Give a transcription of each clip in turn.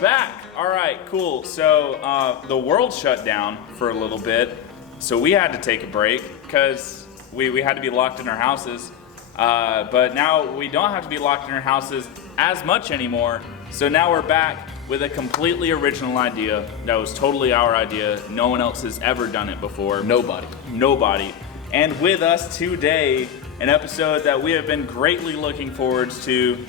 back. All right, cool. So the world shut down for a little bit, so we had to take a break because we had to be locked in our houses. But now we don't have to be locked in our houses as much anymore. So now we're back with a completely original idea that was totally our idea. No one else has ever done it before. Nobody. And with us today, an episode that we have been greatly looking forward to.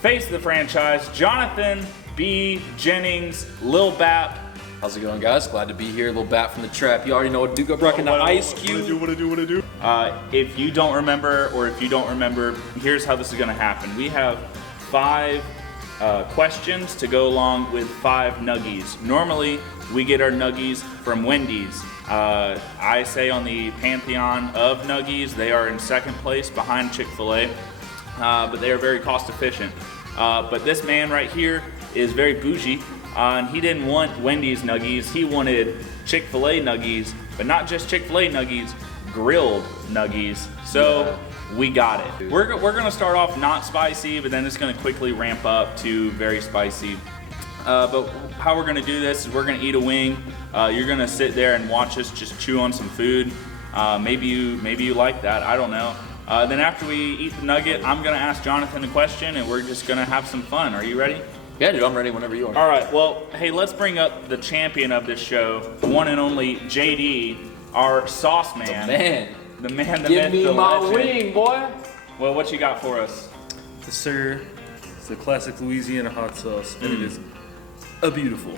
Face of the franchise, Jonathan B. Jennings, Lil Bap. How's it going, guys? Glad to be here. Lil Bap from the trap. You already know what to do. Go back into Ice Cube. What to do. If you don't remember, or if you don't remember, here's how this is going to happen. We have 5 questions to go along with 5 nuggies. Normally, we get our nuggies from Wendy's. I say on the pantheon of nuggies, they are in second place behind Chick-fil-A, but they are very cost efficient. But this man right here is very bougie, and he didn't want Wendy's nuggies. He wanted Chick-fil-A nuggies, but not just Chick-fil-A nuggies, grilled nuggies. So we got it. We're gonna start off not spicy, but then it's gonna quickly ramp up to very spicy. But how we're gonna do this is we're gonna eat a wing. You're gonna sit there and watch us just chew on some food. Maybe you like that. I don't know. Then after we eat the nugget, I'm gonna ask Jonathan a question, and we're just gonna have some fun. Are you ready? Yeah, dude, I'm ready whenever you are. All right. Well, hey, let's bring up the champion of this show, one and only JD, our sauce man. The man, the Give myth, me the my legend. wing, boy. Well, what you got for us? Yes, sir. It's the classic Louisiana hot sauce, and it is a beautiful.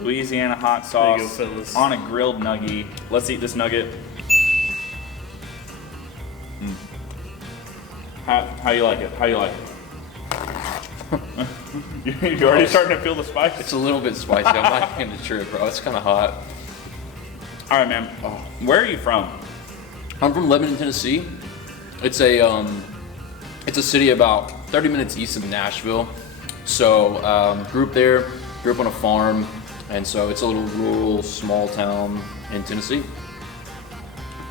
Louisiana hot sauce There you go, fellas. on a grilled nugget. Let's eat this nugget. How you like it? How you like it? You're already starting to feel the spice. It's a little bit spicy. I'm not getting the trip, bro. It's kind of hot. All right, man. Where are you from? I'm from Lebanon, Tennessee. It's a city about 30 minutes east of Nashville. So grew up there, grew up on a farm, and so it's a little rural, small town in Tennessee.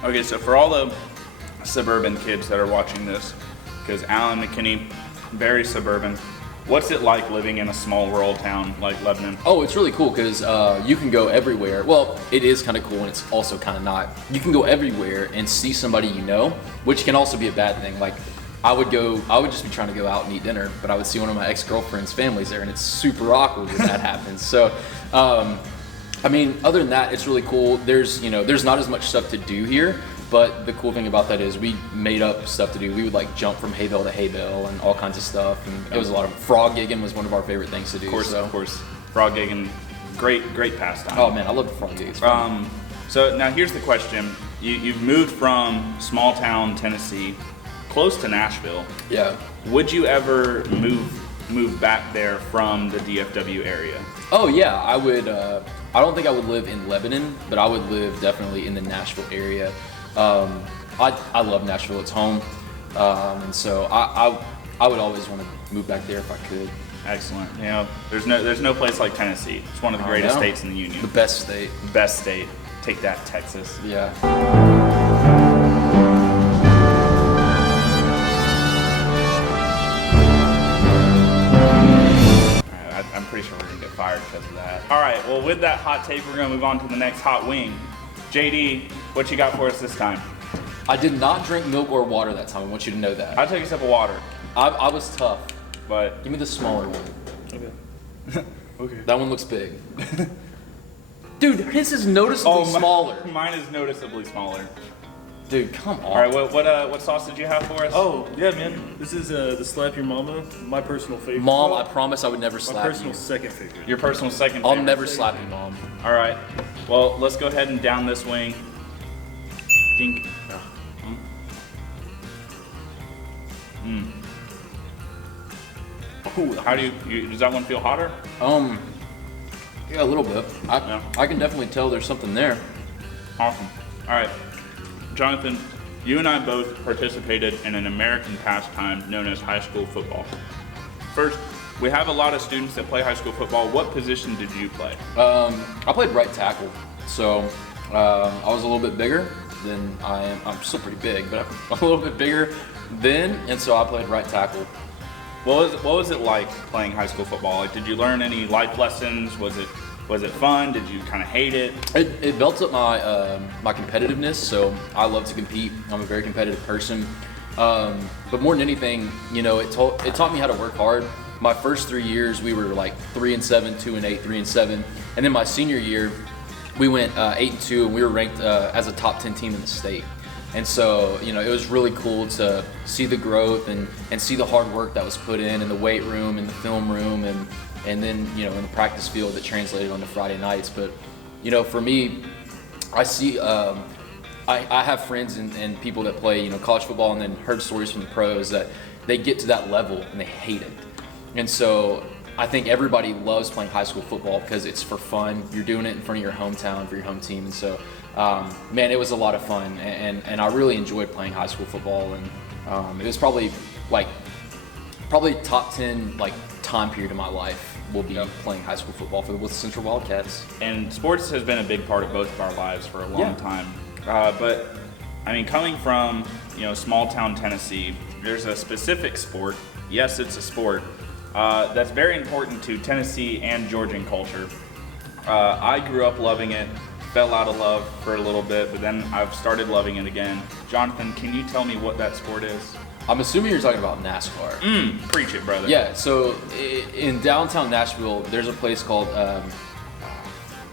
Okay, so for all the suburban kids that are watching this, because Alan McKinney, very suburban, what's it like living in a small rural town like Lebanon? Oh, it's really cool because you can go everywhere. Well, it is kind of cool, and it's also kind of not. You can go everywhere and see somebody you know, which can also be a bad thing. Like, I would just be trying to go out and eat dinner, but I would see one of my ex-girlfriend's families there, and it's super awkward when that happens. So, I mean, other than that, it's really cool. There's not as much stuff to do here, but the cool thing about that is we made up stuff to do. We would like jump from hay bale to hay bale and all kinds of stuff, and it was a lot of frog gigging was one of our favorite things to do. Of course, frog gigging, great pastime. Oh man, I love the frog gig. It's fun. So now here's the question: you've moved from small town Tennessee, close to Nashville. Yeah. Would you ever move back there from the DFW area? Oh yeah, I would. I don't think I would live in Lebanon, but I would live definitely in the Nashville area. I love Nashville. It's home, and so I would always want to move back there if I could. Excellent. You know, there's no place like Tennessee. It's one of the greatest states in the union. The best state. The best state. Take that, Texas. Yeah. I'm pretty sure we're gonna get fired because of that. All right. Well, with that hot take, we're gonna move on to the next hot wing. JD, what you got for us this time? I did not drink milk or water that time. I want you to know that. I took a sip of water, I was tough. but Give me the smaller one. Okay. okay. That one looks big. Dude, his is noticeably smaller. Mine is noticeably smaller. Dude, come on. All right. What sauce did you have for us? Oh, yeah, man. This is the Slap Your Mama, my personal favorite. Mom, I promise I would never my slap personal you. second favorite. Your personal second. I'll favorite. never slap you, Mom. All right. Well, let's go ahead and down this wing. Dink. Ooh, how do you? Does that one feel hotter? Yeah, a little bit. Yeah. I can definitely tell there's something there. Awesome. All right, Jonathan, you and I both participated in an American pastime known as high school football. First, we have a lot of students that play high school football. What position did you play? I played right tackle, so I was a little bit bigger than I am. I'm still pretty big, but I'm a little bit bigger then, and so I played right tackle. What was it like playing high school football? Like, did you learn any life lessons? Was it fun? Did you kind of hate it? It built up my competitiveness, so I love to compete. I'm a very competitive person. But more than anything, you know, it taught me how to work hard. My first 3 years, we were like 3-7, 2-8, 3-7, and then my senior year, we went 8-2, and we were ranked as a top 10 team in the state. And so, you know, it was really cool to see the growth and see the hard work that was put in the weight room and the film room and then, you know, in the practice field that translated onto Friday nights. But, you know, for me, I see, I have friends and people that play, you know, college football and then heard stories from the pros that they get to that level and they hate it. And so I think everybody loves playing high school football because it's for fun. You're doing it in front of your hometown for your home team. And so, man, it was a lot of fun. And I really enjoyed playing high school football. And it was probably top 10 like time period of my life will be playing high school football with the Central Wildcats. And sports has been a big part of both of our lives for a long time. But I mean, coming from, you know, small town Tennessee, there's a specific sport. Yes, it's a sport that's very important to Tennessee and Georgian culture. I grew up loving it, fell out of love for a little bit, but then I've started loving it again. Jonathan, can you tell me what that sport is? I'm assuming you're talking about NASCAR. Preach it, brother. Yeah, so in downtown Nashville, there's a place called,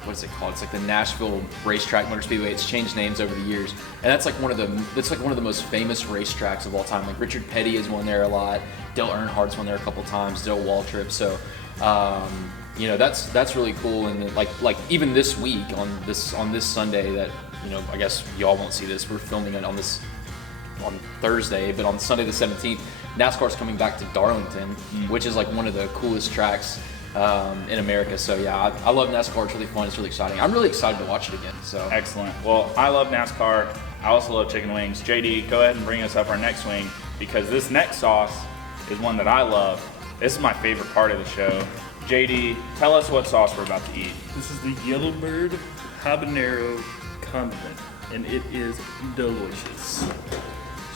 what is it called? It's like the Nashville Racetrack Motor Speedway. It's changed names over the years, and that's like one of the most famous racetracks of all time. Like Richard Petty has won there a lot. Dale Earnhardt's won there a couple times. Dale Waltrip. So, you know, that's really cool. And like even this week on this Sunday that, you know, I guess y'all won't see this. We're filming it on Thursday, but on Sunday the 17th, NASCAR's coming back to Darlington, which is like one of the coolest tracks in America. So yeah, I love NASCAR. It's really fun. It's really exciting. I'm really excited to watch it again. So excellent. Well, I love NASCAR. I also love chicken wings. JD, go ahead and bring us up our next wing, because this next sauce is one that I love. This is my favorite part of the show. JD, tell us what sauce we're about to eat. This is the Yellowbird habanero condiment, and it is delicious.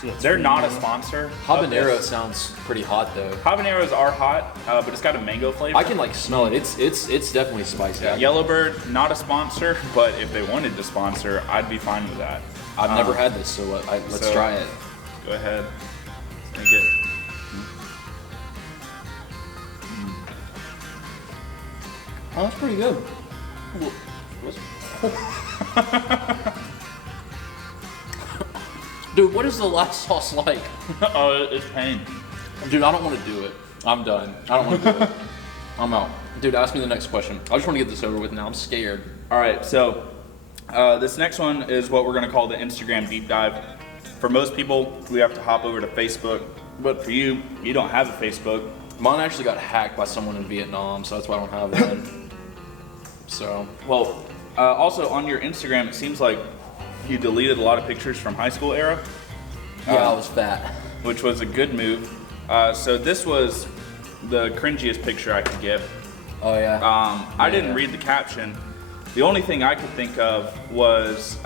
So They're not a sponsor. habanero sounds pretty hot though. Habaneros are hot, but it's got a mango flavor. I can like smell it. It's definitely spicy. Yellowbird, not a sponsor, but if they wanted to sponsor, I'd be fine with that. I've never had this, so let's try it. Go ahead. Drink it. Oh, that's pretty good. Dude, what is the last sauce like? Oh, it's pain. Dude, I don't want to do it. I'm done. I don't want to do it. I'm out. Dude, ask me the next question. I just want to get this over with now. I'm scared. All right, so this next one is what we're going to call the Instagram deep dive. For most people, we have to hop over to Facebook, but for you, you don't have a Facebook. Mine actually got hacked by someone in Vietnam, so that's why I don't have one. So, well, also on your Instagram, it seems like you deleted a lot of pictures from high school era. Yeah, I was fat. Which was a good move. So this was the cringiest picture I could get. Oh yeah. I didn't read the caption. The only thing I could think of was,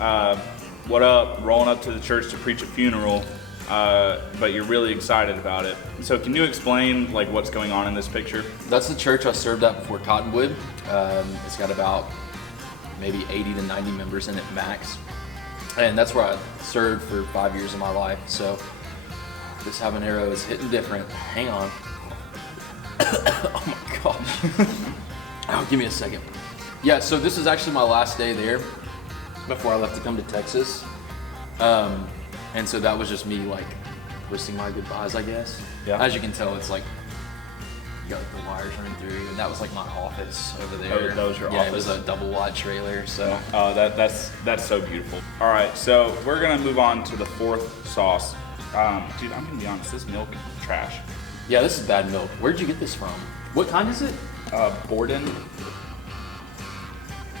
what up, rolling up to the church to preach a funeral, but you're really excited about it. So can you explain like what's going on in this picture? That's the church I served at before Cottonwood. It's got about maybe 80 to 90 members in it max. And that's where I served for 5 years of my life. So this habanero is hitting different. Hang on. Oh my gosh. Oh, give me a second. Yeah, so this is actually my last day there before I left to come to Texas. And so that was just me like wishing my goodbyes, I guess. Yeah. As you can tell, it's like you got like, the wires running through, and that was like my office over there. Oh, that was your yeah, office? it was a double wide trailer. So That's so beautiful. All right, so we're gonna move on to the fourth sauce. Dude, I'm gonna be honest, this milk is trash. yeah, this is bad milk. Where'd you get this from? What kind is it? Borden.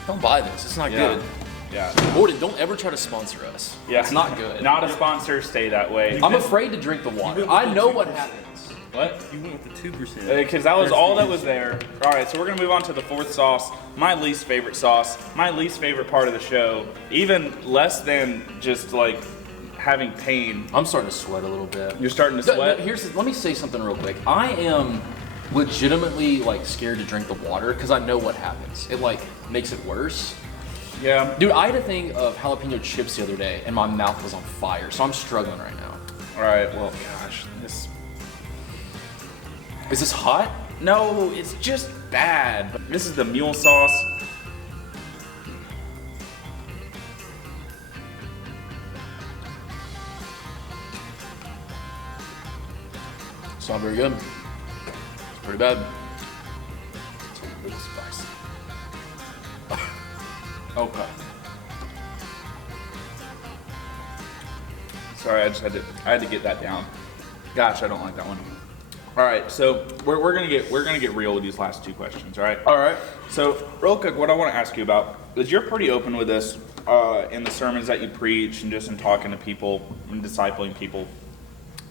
Don't buy this. It's not good. Yeah. Borden, don't ever try to sponsor us. Yeah. It's not good. Not a sponsor. Stay that way. I'm afraid to drink the water. I know what happens. What? You went with the 2%. Because that was all that was there. All right, so we're gonna move on to the fourth sauce. My least favorite sauce. My least favorite part of the show. Even less than just like having pain. I'm starting to sweat a little bit. You're starting to sweat? Let me say something real quick. I am legitimately like scared to drink the water because I know what happens. It like makes it worse. Yeah. Dude, I had a thing of jalapeno chips the other day and my mouth was on fire, so I'm struggling right now. All right, well, gosh, this... Is this hot? No, it's just bad. This is the mule sauce. It's not very good. It's pretty bad. It's a little spicy. Okay. Sorry, I had to get that down. Gosh, I don't like that one. All right, so we're gonna get real with these last two questions. All right. All right. So real quick, what I want to ask you about is you're pretty open with this in the sermons that you preach and just in talking to people and discipling people.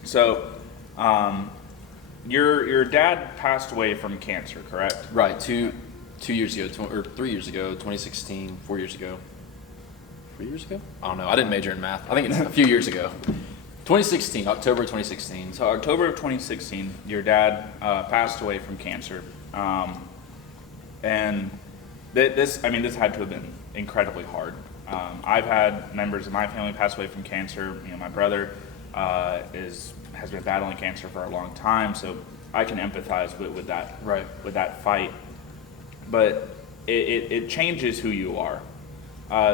So, your dad passed away from cancer, correct? Right. Two years ago, or 3 years ago, 2016, 4 years ago. 3 years ago? I don't know. I didn't major in math. I think it's a few years ago. 2016, October 2016. So October of 2016, your dad passed away from cancer, and this had to have been incredibly hard. I've had members of my family pass away from cancer. You know, my brother has been battling cancer for a long time, so I can empathize with that. Right. With that fight, but it changes who you are.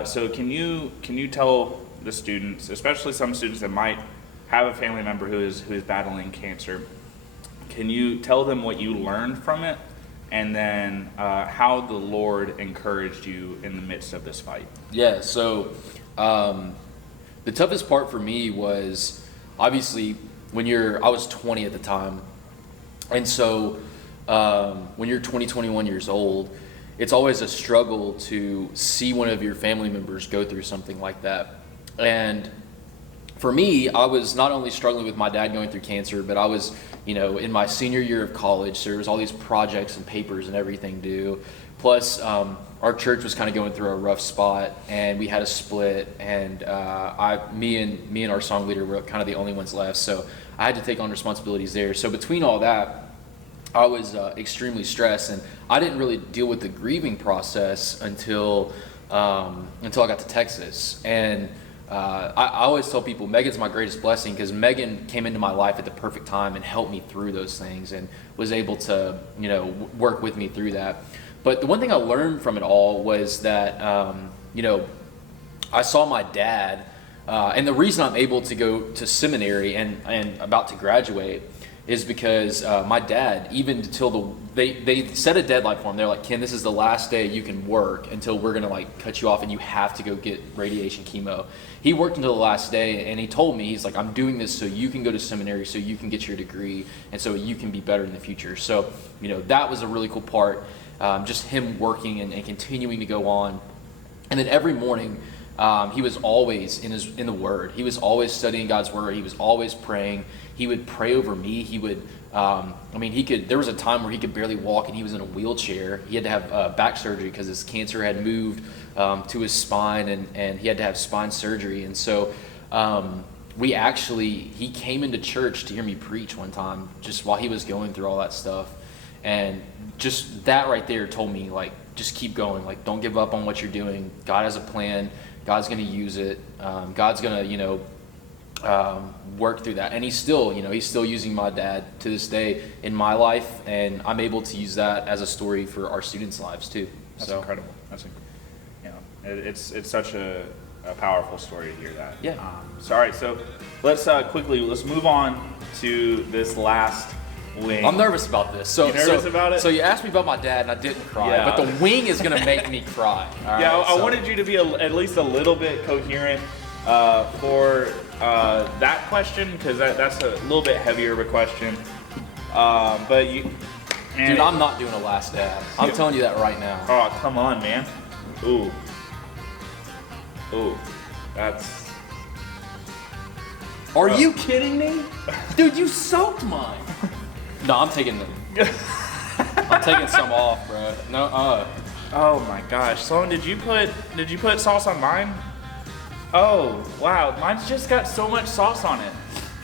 So can you tell the students, especially some students that might have a family member who is battling cancer, can you tell them what you learned from it, and then how the Lord encouraged you in the midst of this fight? Yeah, so the toughest part for me was obviously I was 20 at the time, and so when you're 20, 21 years old, it's always a struggle to see one of your family members go through something like that. And for me, I was not only struggling with my dad going through cancer, but I was, in my senior year of college, so there was all these projects and papers and everything due. Plus, our church was kind of going through a rough spot, and we had a split, and me and our song leader were kind of the only ones left, so I had to take on responsibilities there. So between all that, I was extremely stressed, and I didn't really deal with the grieving process until I got to Texas. And I always tell people Megan's my greatest blessing, because Megan came into my life at the perfect time and helped me through those things and was able to work with me through that. But the one thing I learned from it all was that I saw my dad, and the reason I'm able to go to seminary and about to graduate is because my dad, even until they set a deadline for him. They're like, Ken, this is the last day you can work until we're gonna cut you off and you have to go get radiation chemo. He worked until the last day, and he told me, he's like, I'm doing this so you can go to seminary, so you can get your degree, and so you can be better in the future. So that was a really cool part, just him working and continuing to go on. And then every morning, he was always in the Word. He was always studying God's Word. He was always praying. He would pray over me. He would, there was a time where he could barely walk, and he was in a wheelchair. He had to have back surgery because his cancer had moved to his spine, and he had to have spine surgery. And so he came into church to hear me preach one time, just while he was going through all that stuff. And just that right there told me, just keep going. Don't give up on what you're doing. God has a plan. God's going to use it. God's going to, work through that. And he's still using my dad to this day in my life, and I'm able to use that as a story for our students' lives too. That's incredible. It's such a powerful story to hear that. Yeah. Sorry. So let's move on to this last wing. I'm nervous about this. So, you nervous about it? So you asked me about my dad, and I didn't cry. Yeah. But the wing is going to make me cry. All yeah, right, I wanted you to be at least a little bit coherent for that question, because that's a little bit heavier of a question. But you, man, dude, I'm not doing a last dab. I'm telling you that right now. Oh, come on, man. Ooh, that's. Are you kidding me? Dude, you soaked mine. No, I'm taking some off, bro. No, Oh my gosh, Sloan, did you put sauce on mine? Oh, wow. Mine's just got so much sauce on it.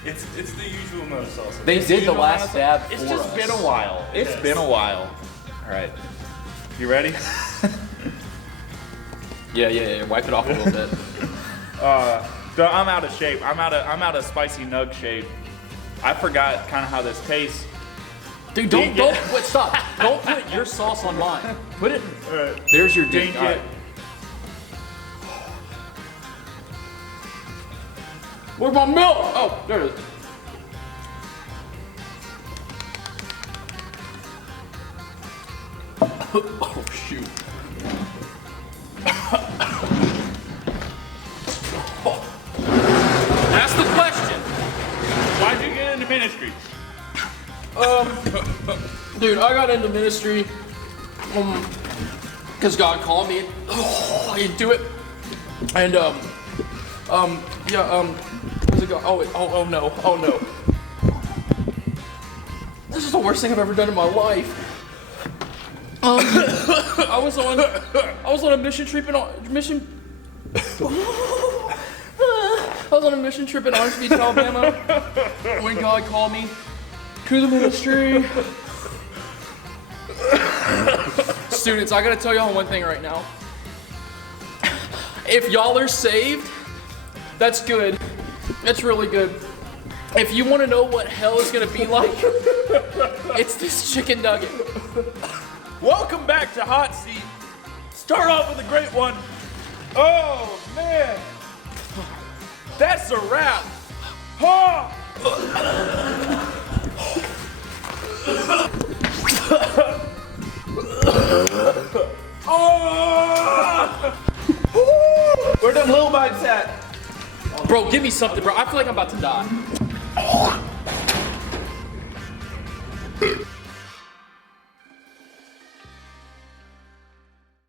It's the usual amount of sauce. They did the You know, last dab for It's just us. been a while. It's Yes. been a while. All right. You ready? Yeah. Wipe it off a little bit. So I'm out of shape. I'm out of spicy nug shape. I forgot kind of how this tastes. Dude, Dink don't it. wait, stop. Don't put your sauce on mine. Put it. All right. There's your Dink dink. All it. right. Where's my milk? Oh, there it is. Oh shoot. Ask the question. Why'd you get into ministry? Dude, I got into ministry because God called me into it. And how's it go? Oh no. This is the worst thing I've ever done in my life. I was on a mission trip in Orange Beach, Alabama, when God called me to the ministry. Students, I gotta tell y'all one thing right now. If y'all are saved, that's good. That's really good. If you want to know what hell is gonna be like, it's this chicken nugget. Welcome back to Hot Seat. Start off with a great one. Oh, man. That's a wrap. Huh. Oh. Where them little bites at? Bro, give me something, bro. I feel like I'm about to die.